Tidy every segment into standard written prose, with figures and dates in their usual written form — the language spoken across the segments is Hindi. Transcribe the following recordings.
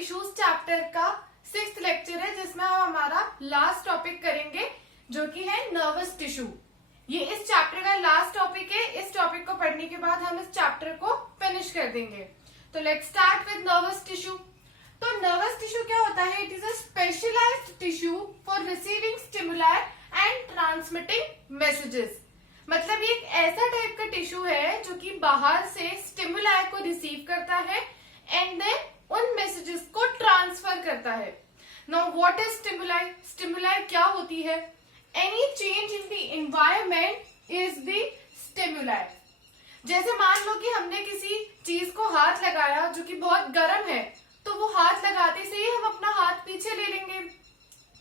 टिश्यूज चैप्टर का 6th लेक्चर है, जिसमें हम हमारा लास्ट टॉपिक करेंगे जो कि है नर्वस टिश्यू। ये इस चैप्टर का लास्ट टॉपिक है। इस टॉपिक को पढ़ने के बाद हम इस चैप्टर को फिनिश कर देंगे। तो let's start with nervous tissue. तो नर्वस टिश्यू क्या होता है? It is a specialised tissue for receiving stimuli and transmitting messages. मतलब ये एक ऐसा टाइप का टिश्यू है जो कि बाहर से स्टिमुलाई को रिसीव करता है एंड देन उन मैसेजेस को ट्रांसफर करता है। Now what is stimuli? Stimuli क्या होती है? Any change in the environment is the stimuli. जैसे मान लो कि हमने किसी चीज को हाथ लगाया जो कि बहुत गर्म है, तो वो हाथ लगाते से ही हम अपना हाथ पीछे ले लेंगे।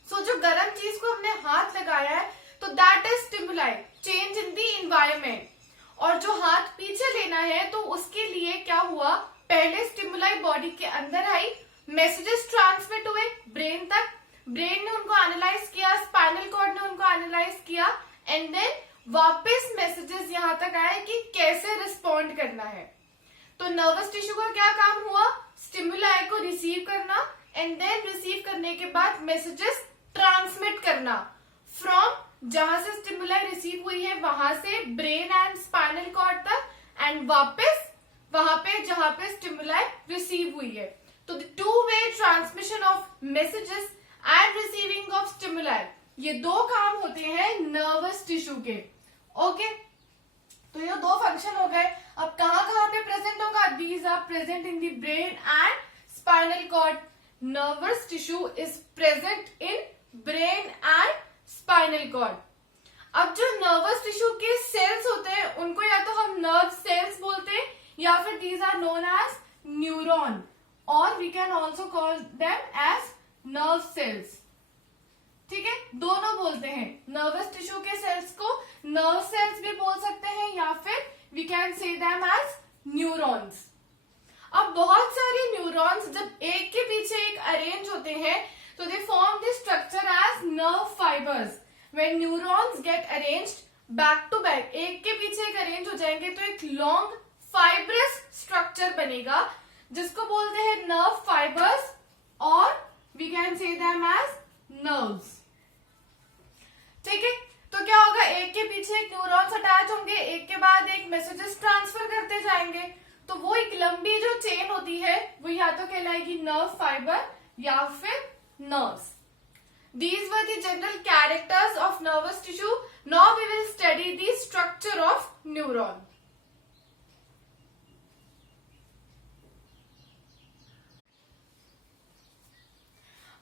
सो जो गर्म चीज को हमने हाथ लगाया है तो that is stimuli, change in the environment. और जो हाथ पीछे लेना है तो उसके लिए क्या हुआ? पहले स्टिमुलाई बॉडी के अंदर आई, मैसेजेस ट्रांसमिट हुए ब्रेन तक, ब्रेन ने उनको एनालाइज किया, स्पाइनल कॉर्ड ने उनको एनालाइज किया एंड देन वापस मैसेजेस यहाँ तक आए कि कैसे रिस्पॉन्ड करना है। तो नर्वस टिश्यू का क्या काम हुआ? स्टिमुलाई को रिसीव करना एंड देन रिसीव करने के बाद मैसेजेस ट्रांसमिट करना फ्रॉम जहां से स्टिमुलाई रिसीव हुई है वहां से ब्रेन एंड स्पाइनल कॉर्ड तक एंड वापस वहां पे जहां पे स्टिमुलाई रिसीव हुई है। तो the two way transmission of messages and receiving of stimuli, ये दो काम होते हैं नर्वस टिश्यू के। ओके, तो ये दो फंक्शन हो गए। अब कहां कहां पे प्रेजेंट होगा? These are present in the brain and spinal cord. Nervous tissue is present in brain and spinal cord. अब जो नर्वस टिश्यू के सेल्स होते हैं उनको या तो हम नर्व सेल्स बोलते हैं या फिर these are known as neuron, और we can also call them as nerve cells. ठीक है, दोनों बोलते हैं। नर्वस टिश्यू के सेल्स को नर्व सेल्स भी बोल सकते हैं या फिर we can say them as neurons. अब बहुत सारे न्यूरॉन्स जब एक के पीछे एक अरेंज होते हैं तो they form the structure as nerve fibres. When neurons get arranged back to back, एक के पीछे एक अरेंज हो जाएंगे तो एक लॉन्ग फाइब्रस स्ट्रक्चर बनेगा जिसको बोलते हैं नर्व फाइबर्स, और we can say them as nerves. ठीक है, तो क्या होगा? एक के पीछे एक न्यूरॉन्स अटैच होंगे, एक के बाद एक मैसेजेस ट्रांसफर करते जाएंगे, तो वो एक लंबी जो चेन होती है वो या तो कहलाएगी नर्व फाइबर या फिर nerves. These were the general characters of nervous tissue. Now we will study the structure of neuron.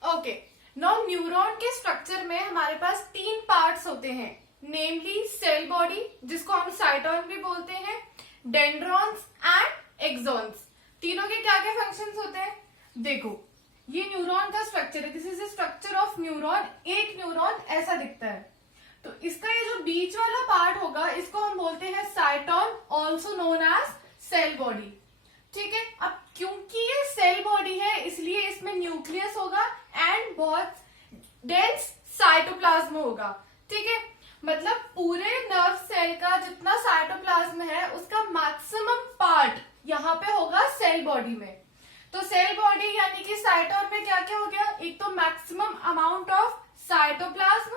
Okay. Now neuron के स्ट्रक्चर में हमारे पास तीन पार्ट्स होते हैं, नेमली सेल बॉडी जिसको हम साइटोन भी बोलते हैं, डेंड्रॉन्स एंड एक्सॉन्स। तीनों के क्या क्या फंक्शंस होते हैं? देखो, ये न्यूरॉन का स्ट्रक्चर है। This is the structure of neuron. एक न्यूरॉन ऐसा दिखता है, तो इसका ये जो बीच वाला पार्ट होगा इसको हम बोलते हैं cyton, also known as cell body. ठीक है, अब क्योंकि ये सेल बॉडी है इसलिए इसमें न्यूक्लियस होगा एंड बहुत डेंस साइटोप्लाज्म होगा। ठीक है, मतलब पूरे नर्व सेल का जितना साइटोप्लाज्म है उसका मैक्सिमम पार्ट यहाँ पे होगा सेल बॉडी में। तो सेल बॉडी यानी कि साइटोन में क्या क्या हो गया? एक तो मैक्सिमम अमाउंट ऑफ साइटोप्लाज्म,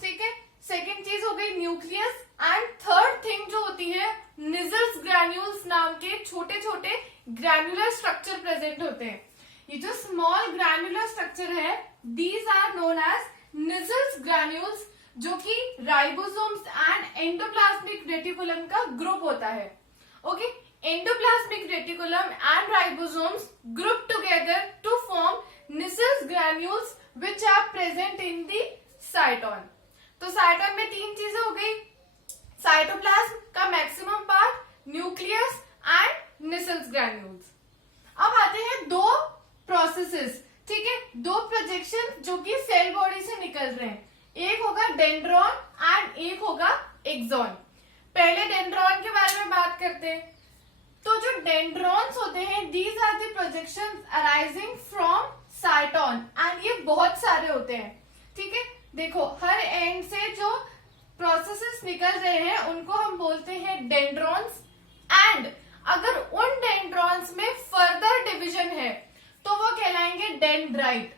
ठीक है, सेकेंड चीज हो गई न्यूक्लियस, एंड थर्ड थिंग जो होती है निजल्स ग्रैन्यूल्स नाम के छोटे छोटे ग्रैन्युलर स्ट्रक्चर प्रेजेंट होते हैं। ये जो स्मॉल ग्रैन्युलर स्ट्रक्चर है these are known as Nissl's granules, जो कि राइबोसोम्स एंड एंडोप्लाज्मिक रेटिकुलम का ग्रुप होता है। Okay, endoplasmic reticulum and ribosomes group together to form Nissls granules which are present in the cytosol. तो साइटोन में तीन चीजें हो गई, साइटोप्लाज्म का maximum part, nucleus and Nissls granules। अब आते हैं दो प्रोसेसेस, ठीक है, दो प्रोजेक्शन जो कि सेल बॉडी से निकल रहे हैं। एक होगा डेंड्रॉन एंड एक होगा एक्सॉन। पहले डेंड्रॉन के बारे में बात करते हैं। तो जो डेंड्रॉन्स होते हैं these are the projections arising from cyton and ये बहुत सारे होते हैं। ठीक है, देखो हर एंड से जो प्रोसेसेस निकल रहे हैं उनको हम बोलते हैं डेंड्रॉन्स, एंड अगर उन डेंड्रॉन्स में फर्दर डिवीजन है तो वो कहलाएंगे डेंड्राइट।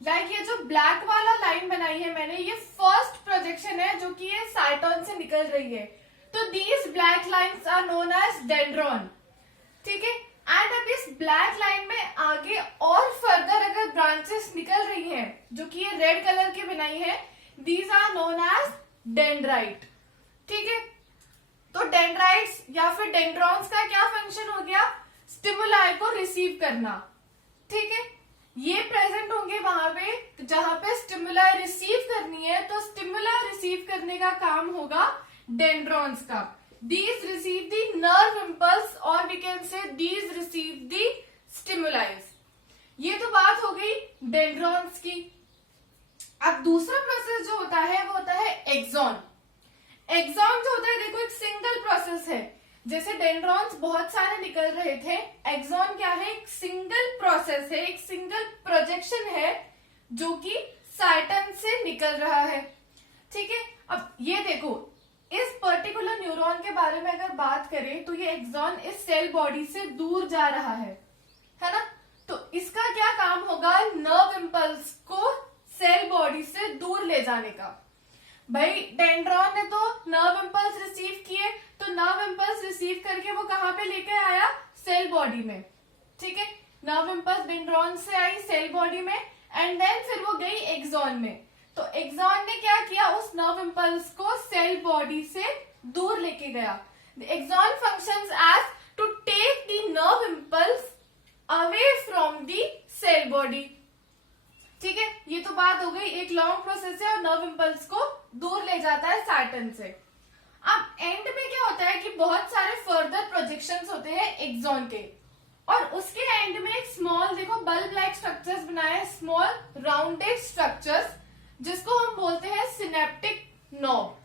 लाइक ये जो ब्लैक वाला लाइन बनाई है मैंने, ये फर्स्ट प्रोजेक्शन है जो कि ये साइटोन से निकल रही है। तो these black lines are known as dendron, ठीक है। एंड अब इस ब्लैक लाइन में आगे और फर्दर अगर ब्रांचेस निकल रही हैं जो कि ये रेड कलर की बनाई है, these are known as dendrite, ठीक है। तो डेंड्राइट्स या फिर डेंड्रॉन्स का क्या फंक्शन हो गया? स्टिमुलाई को रिसीव करना, ठीक है। ये प्रेजेंट होंगे वहां पे जहां पे स्टिमुलाई रिसीव करनी है, तो स्टिमुलाई रिसीव करने का काम होगा डेंड्रॉन्स का। These receive the nerve impulse or we can say these receive the stimuli। ये तो बात हो गई डेंड्रॉन्स की। अब दूसरा प्रोसेस जो होता है वो होता है एक्सॉन। एक्सॉन जो होता है, देखो एक सिंगल प्रोसेस है। जैसे डेंड्रॉन्स बहुत सारे निकल रहे थे, एक्सॉन क्या है? एक सिंगल प्रोसेस है, एक सिंगल प्रोजेक्शन है जो कि साइटन से निकल रहा है, ठीक है। अब ये देखो, इस पर्टिकुलर न्यूरॉन के बारे में अगर बात करें तो ये एक्सॉन इस सेल बॉडी से दूर जा रहा है ना। तो इसका क्या काम होगा? नर्व इंपल्स को सेल बॉडी से दूर ले जाने का। भाई डेंड्रॉन ने तो नर्व इंपल्स रिसीव किए, तो नर्व इंपल्स रिसीव करके वो कहाँ पे लेकर आया? सेल बॉडी में, ठीक है। नर्व इंपल्स डेंड्रॉन से आई सेल बॉडी में एंड देन फिर वो गई एक्सॉन में। तो एक्सॉन ने क्या किया? उस नर्व इंपल्स को सेल बॉडी से दूर लेके गया। Axon functions as to take the nerve impulse away from the cell body, ठीक है। ये तो बात हो गई, एक लॉन्ग प्रोसेस है और नर्व इंपल्स को दूर ले जाता है साइटन से। अब एंड में क्या होता है कि बहुत सारे फर्दर प्रोजेक्शंस होते हैं एक्सॉन के, और उसके एंड में एक स्मॉल, देखो बल्ब लाइक स्ट्रक्चर्स बनाए, स्मॉल राउंडेड स्ट्रक्चर्स, जिसको हम बोलते हैं सिनेप्टिक नॉब,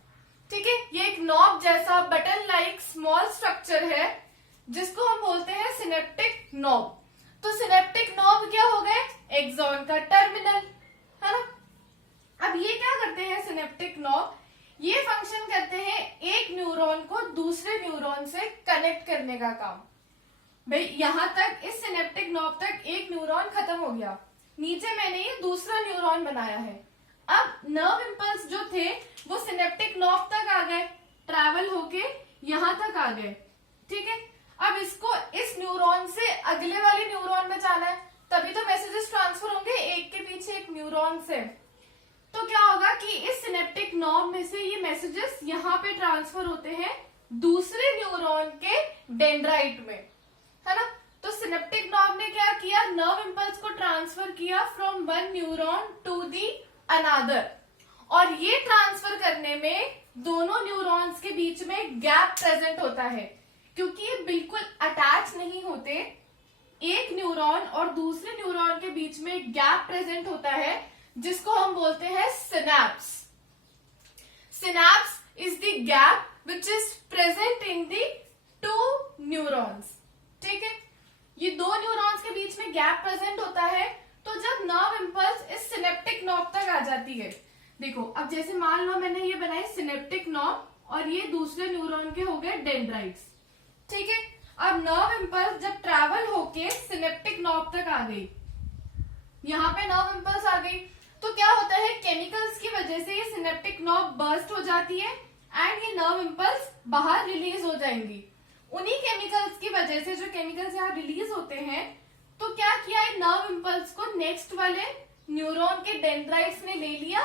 ठीक है। ये एक नॉब जैसा बटन लाइक स्मॉल स्ट्रक्चर है जिसको हम बोलते हैं सिनेप्टिक नॉब। तो सिनेप्टिक नॉब क्या हो गए? एक्सॉन का टर्मिनल, है ना। अब ये क्या करते हैं सिनेप्टिक नॉब? ये फंक्शन करते हैं एक न्यूरॉन को दूसरे न्यूरॉन से कनेक्ट करने का काम। भाई यहां तक इस सिनेप्टिक नॉब तक एक न्यूरॉन खत्म हो गया, नीचे मैंने ये दूसरा न्यूरॉन बनाया है। अब नर्व इंपल्स जो थे वो सिनेप्टिक नॉब तक आ गए, ट्रैवल होके यहां तक आ गए, ठीक है। अब इसको इस न्यूरॉन से अगले वाले न्यूरॉन में जाना है, तभी तो मैसेजेस ट्रांसफर होंगे एक के पीछे एक न्यूरॉन से। तो क्या होगा कि इस सिनेप्टिक नॉब में से ये मैसेजेस यहाँ पे ट्रांसफर होते हैं दूसरे न्यूरॉन के डेंड्राइट में, है ना। तो सिनेप्टिक नॉब ने क्या किया? नर्व इंपल्स को ट्रांसफर किया from one neuron to the another, और ये ट्रांसफर करने में दोनों न्यूरॉन्स के बीच में गैप प्रेजेंट होता है, क्योंकि ये बिल्कुल अटैच नहीं होते। एक न्यूरॉन और दूसरे न्यूरॉन के बीच में गैप प्रेजेंट होता है जिसको हम बोलते हैं synapse. Synapse is the gap which is present in the two neurons, ठीक है। ये दो न्यूरॉन्स के बीच में गैप प्रेजेंट होता है। तो जब नर्व इंपल्स इस सिनेप्टिक नॉब तक आ जाती है, देखो अब जैसे मान लो मैंने ये बनाई सिनेप्टिक नॉब और ये दूसरे न्यूरॉन के हो गए डेंड्राइट्स, ठीक है। अब नर्व इंपल्स जब ट्रैवल होके सिनेप्टिक नॉब तक आ गई, यहाँ पे नर्व इंपल्स आ गई, तो क्या होता है? केमिकल्स की वजह से ये सिनेप्टिक नॉब बर्स्ट हो जाती है एंड ये नर्व इंपल्स बाहर रिलीज हो जाएंगी। उन्हीं केमिकल्स की वजह से, जो केमिकल्स यहाँ रिलीज होते हैं, तो क्या किया? नर्व इंपल्स को नेक्स्ट वाले न्यूरॉन के डेंड्राइट्स ने ले लिया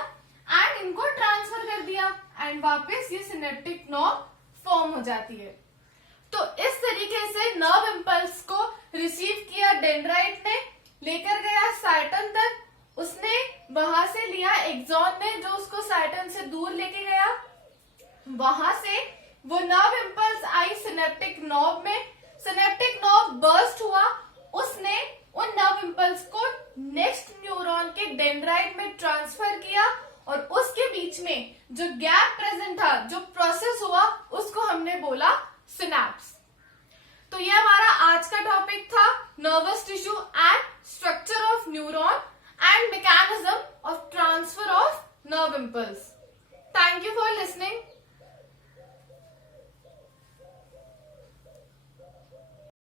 एंड इनको ट्रांसफर कर दिया एंड वापस ये सिनेप्टिक नॉब फॉर्म हो जाती है। तो इस तरीके से नर्व इंपल्स को रिसीव किया डेंड्राइट ने, लेकर गया साइटन तक, उसने वहां से लिया एक्सॉन ने जो उसको साइटन से दूर लेके गया, वहां से वो नर्व इंपल्स आई सिनेप्टिक नॉब में, सिनेप्टिक नॉब बर्स्ट हुआ, उसने उन नर्व इंपल्स को नेक्स्ट न्यूरॉन के डेंड्राइट में ट्रांसफर किया और उसके बीच में जो गैप प्रेजेंट था, जो प्रोसेस हुआ, उसको हमने बोला सिनैप्स। तो ये हमारा आज का टॉपिक था, nervous tissue and structure of neuron and mechanism of transfer of nerve impulse. Thank you for listening.